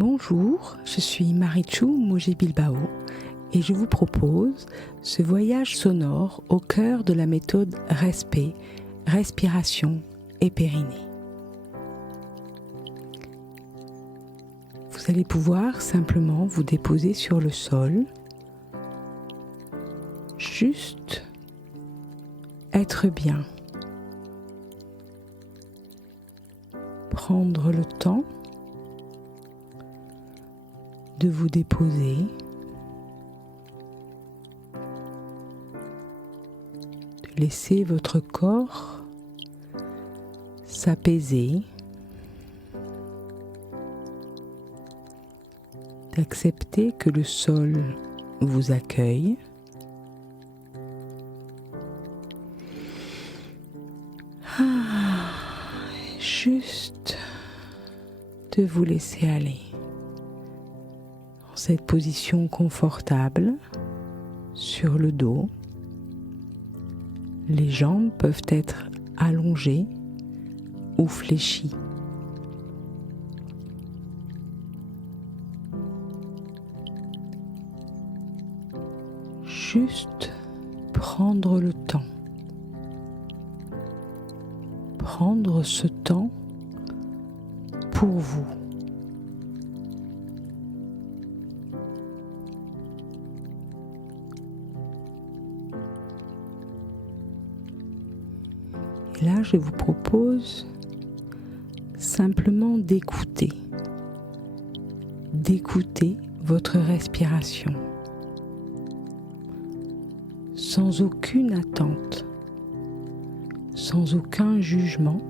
Bonjour, je suis Marichou Mougé-Bilbao et je vous propose ce voyage sonore au cœur de la méthode Respect, Respiration et Périnée. Vous allez pouvoir simplement vous déposer sur le sol, juste être bien, prendre le temps de vous déposer, de laisser votre corps s'apaiser, d'accepter que le sol vous accueille. Juste de vous laisser aller dans cette position confortable sur le dos. Les jambes peuvent être allongées ou fléchies. Juste prendre le temps. Prendre ce temps pour vous. Et là, je vous propose simplement d'écouter votre respiration, sans aucune attente, sans aucun jugement,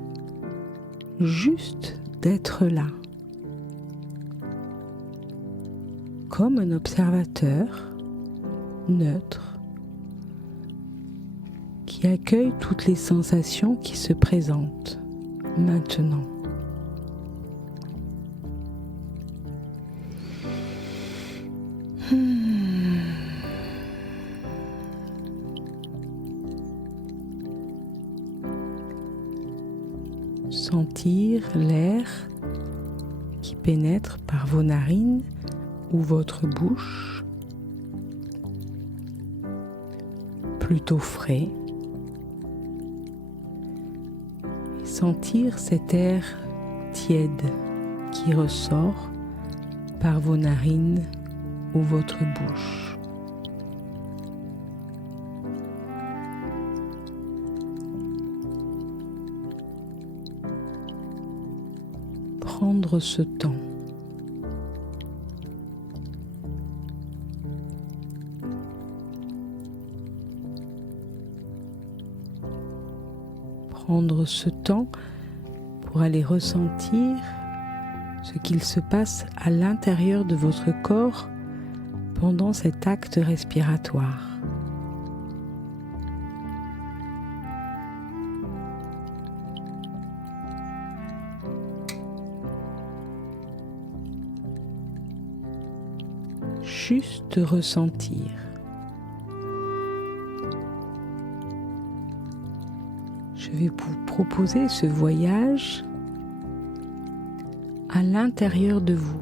juste d'être là, comme un observateur neutre qui accueille toutes les sensations qui se présentent maintenant. Sentir l'air qui pénètre par vos narines ou votre bouche, plutôt frais. Et sentir cet air tiède qui ressort par vos narines ou votre bouche. Prendre ce temps. Prendre ce temps pour aller ressentir ce qu'il se passe à l'intérieur de votre corps pendant cet acte respiratoire. Juste ressentir. Je vais vous proposer ce voyage à l'intérieur de vous.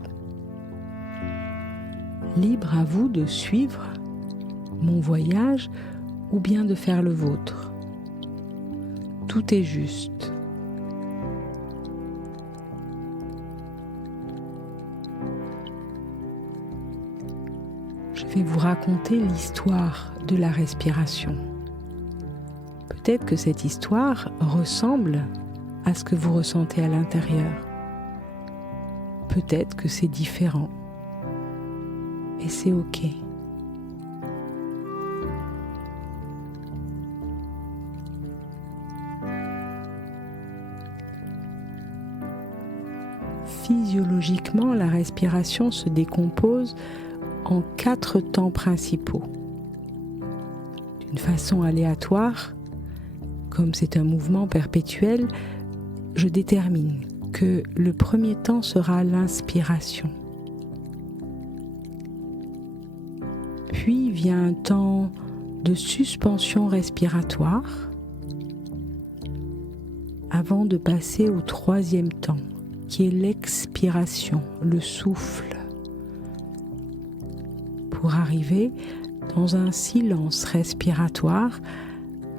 Libre à vous de suivre mon voyage ou bien de faire le vôtre. Tout est juste. Je vais vous raconter l'histoire de la respiration. Peut-être que cette histoire ressemble à ce que vous ressentez à l'intérieur. Peut-être que c'est différent. Et c'est OK. Physiologiquement, la respiration se décompose en 4 temps principaux. D'une façon aléatoire, comme c'est un mouvement perpétuel, je détermine que le premier temps sera l'inspiration. Puis vient un temps de suspension respiratoire avant de passer au 3e temps, qui est l'expiration, le souffle, pour arriver dans un silence respiratoire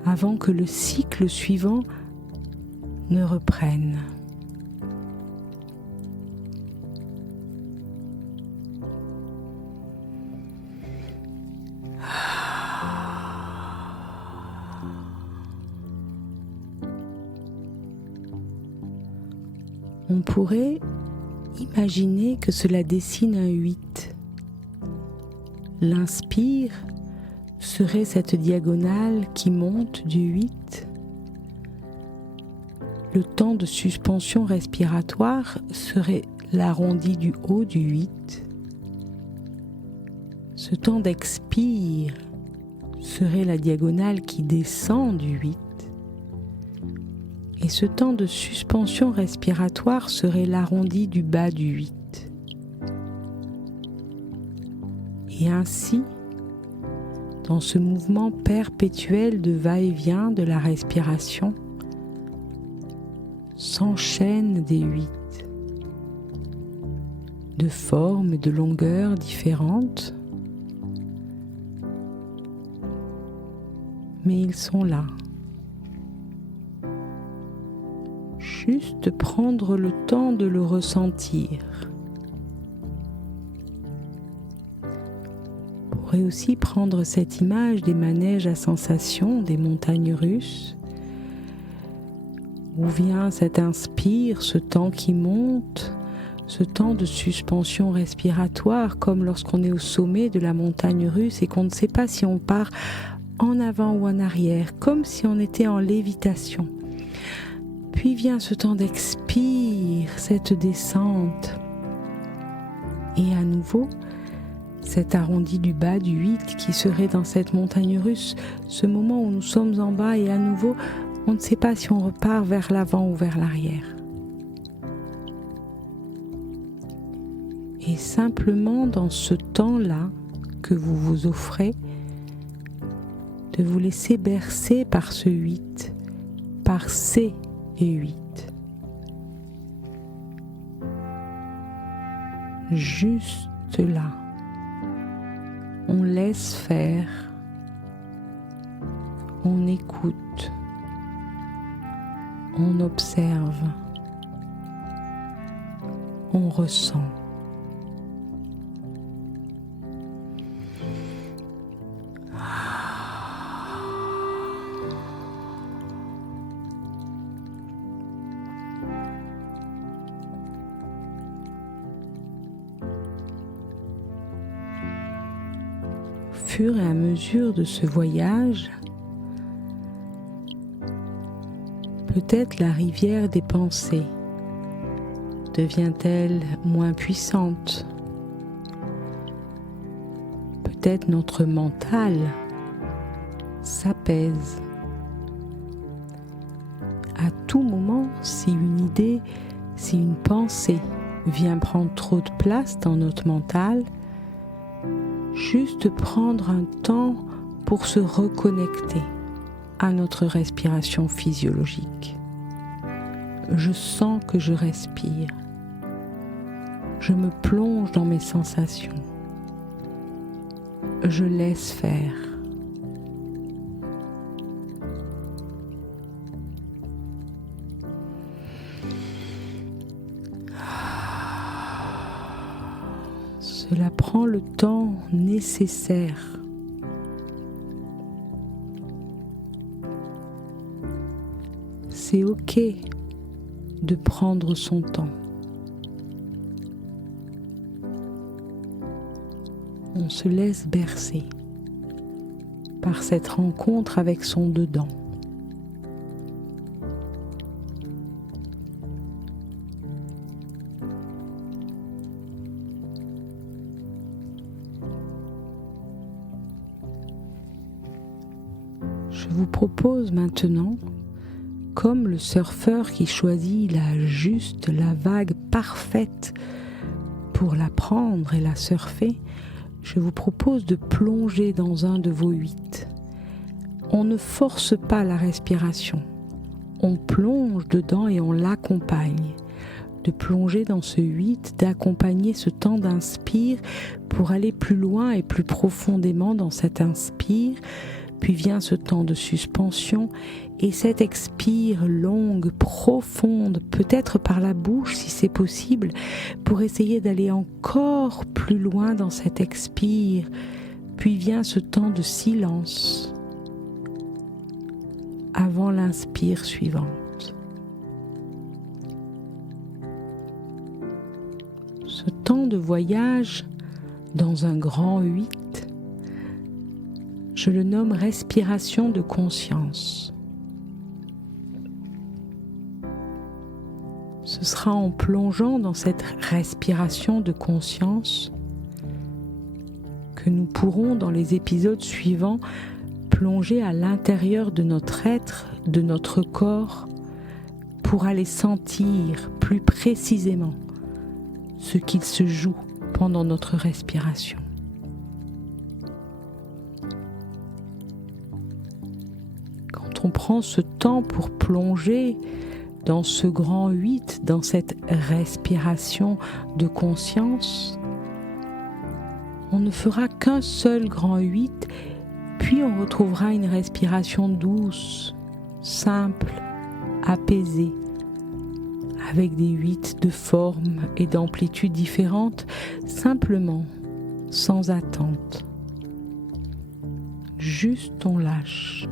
avant que le cycle suivant ne reprenne. On pourrait imaginer que cela dessine un 8. L'inspire serait cette diagonale qui monte du 8. Le temps de suspension respiratoire serait l'arrondi du haut du 8. Ce temps d'expire serait la diagonale qui descend du 8. Et ce temps de suspension respiratoire serait l'arrondi du bas du 8. Et ainsi, dans ce mouvement perpétuel de va-et-vient de la respiration, s'enchaînent des 8, de formes et de longueurs différentes, mais ils sont là. Juste prendre le temps de le ressentir. On pourrait aussi prendre cette image des manèges à sensations, des montagnes russes, où vient cet inspire, ce temps qui monte, ce temps de suspension respiratoire, comme lorsqu'on est au sommet de la montagne russe et qu'on ne sait pas si on part en avant ou en arrière, comme si on était en lévitation. Puis vient ce temps d'expire, cette descente. Et à nouveau, cet arrondi du bas du 8 qui serait dans cette montagne russe, ce moment où nous sommes en bas et à nouveau, on ne sait pas si on repart vers l'avant ou vers l'arrière. Et simplement dans ce temps-là que vous vous offrez, de vous laisser bercer par ce 8, par ces et 8. Juste là. On laisse faire. On écoute. On observe. On ressent. Au fur et à mesure de ce voyage, peut-être la rivière des pensées devient-elle moins puissante. Peut-être notre mental s'apaise. À tout moment, si une idée, si une pensée vient prendre trop de place dans notre mental, juste prendre un temps pour se reconnecter à notre respiration physiologique. Je sens que je respire. Je me plonge dans mes sensations. Je laisse faire. Cela prend le temps nécessaire. C'est ok de prendre son temps. On se laisse bercer par cette rencontre avec son dedans. Je vous propose maintenant, comme le surfeur qui choisit la vague parfaite pour la prendre et la surfer, je vous propose de plonger dans un de vos 8. On ne force pas la respiration. On plonge dedans et on l'accompagne. de plonger dans ce 8, d'accompagner ce temps d'inspire pour aller plus loin et plus profondément dans cet inspire. Puis vient ce temps de suspension et cette expire longue, profonde, peut-être par la bouche si c'est possible, pour essayer d'aller encore plus loin dans cette expire. Puis vient ce temps de silence avant l'inspire suivante. Ce temps de voyage dans un grand 8, je le nomme respiration de conscience. Ce sera en plongeant dans cette respiration de conscience que nous pourrons, dans les épisodes suivants, plonger à l'intérieur de notre être, de notre corps, pour aller sentir plus précisément ce qu'il se joue pendant notre respiration. Quand on prend ce temps pour plonger dans ce grand 8, dans cette respiration de conscience, on ne fera qu'un seul grand 8, puis on retrouvera une respiration douce, simple, apaisée, avec des 8 de forme et d'amplitude différentes, simplement, sans attente. Juste on lâche.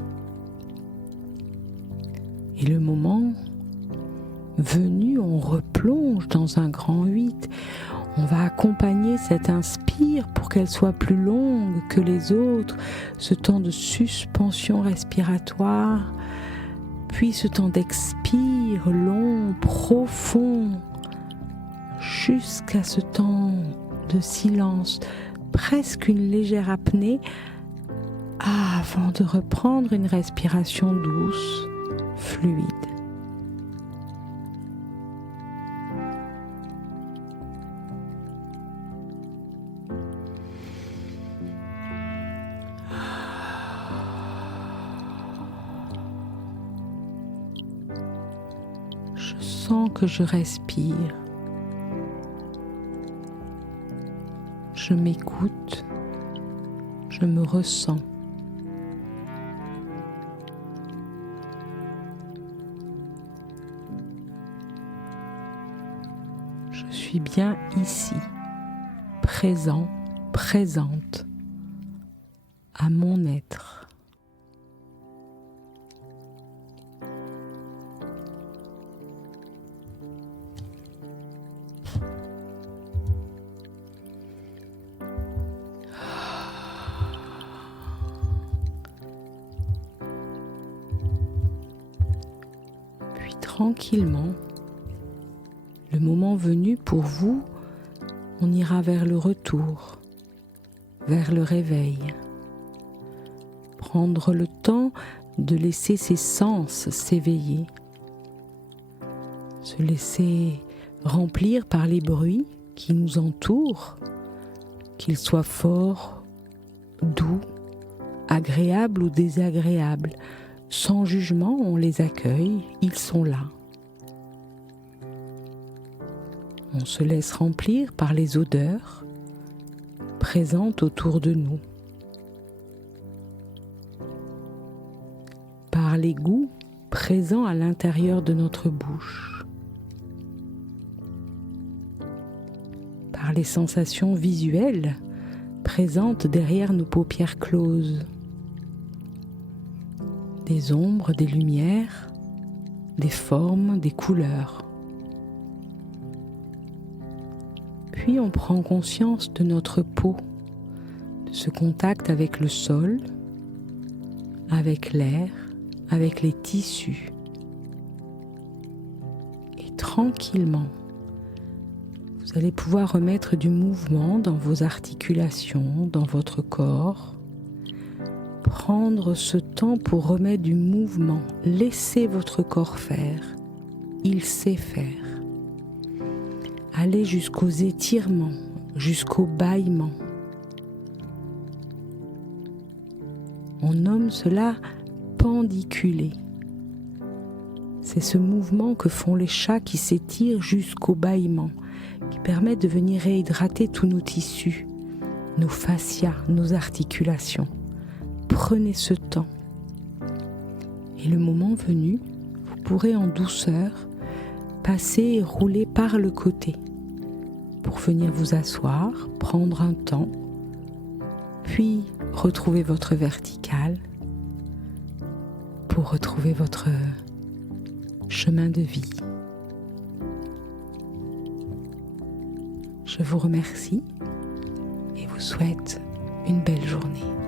Et le moment venu, on replonge dans un grand 8. On va accompagner cette inspire pour qu'elle soit plus longue que les autres, ce temps de suspension respiratoire, puis ce temps d'expire long, profond, jusqu'à ce temps de silence, presque une légère apnée, avant de reprendre une respiration douce, fluide. Je sens que je respire. Je m'écoute. Je me ressens. Je suis bien ici, présent, présente à mon être. Puis tranquillement, le moment venu pour vous, on ira vers le retour, vers le réveil. Prendre le temps de laisser ses sens s'éveiller, se laisser remplir par les bruits qui nous entourent, qu'ils soient forts, doux, agréables ou désagréables. Sans jugement, on les accueille, ils sont là. On se laisse remplir par les odeurs présentes autour de nous, par les goûts présents à l'intérieur de notre bouche, par les sensations visuelles présentes derrière nos paupières closes, des ombres, des lumières, des formes, des couleurs. Puis on prend conscience de notre peau, de ce contact avec le sol, avec l'air, avec les tissus. Et tranquillement, vous allez pouvoir remettre du mouvement dans vos articulations, dans votre corps. Prendre ce temps pour remettre du mouvement. Laissez votre corps faire. Il sait faire. Allez jusqu'aux étirements, jusqu'au bâillement. On nomme cela pendiculer. C'est ce mouvement que font les chats qui s'étirent jusqu'au bâillement, qui permet de venir réhydrater tous nos tissus, nos fascias, nos articulations. Prenez ce temps. Et le moment venu, vous pourrez en douceur passer et rouler par le côté pour venir vous asseoir, prendre un temps, puis retrouver votre verticale pour retrouver votre chemin de vie. Je vous remercie et vous souhaite une belle journée.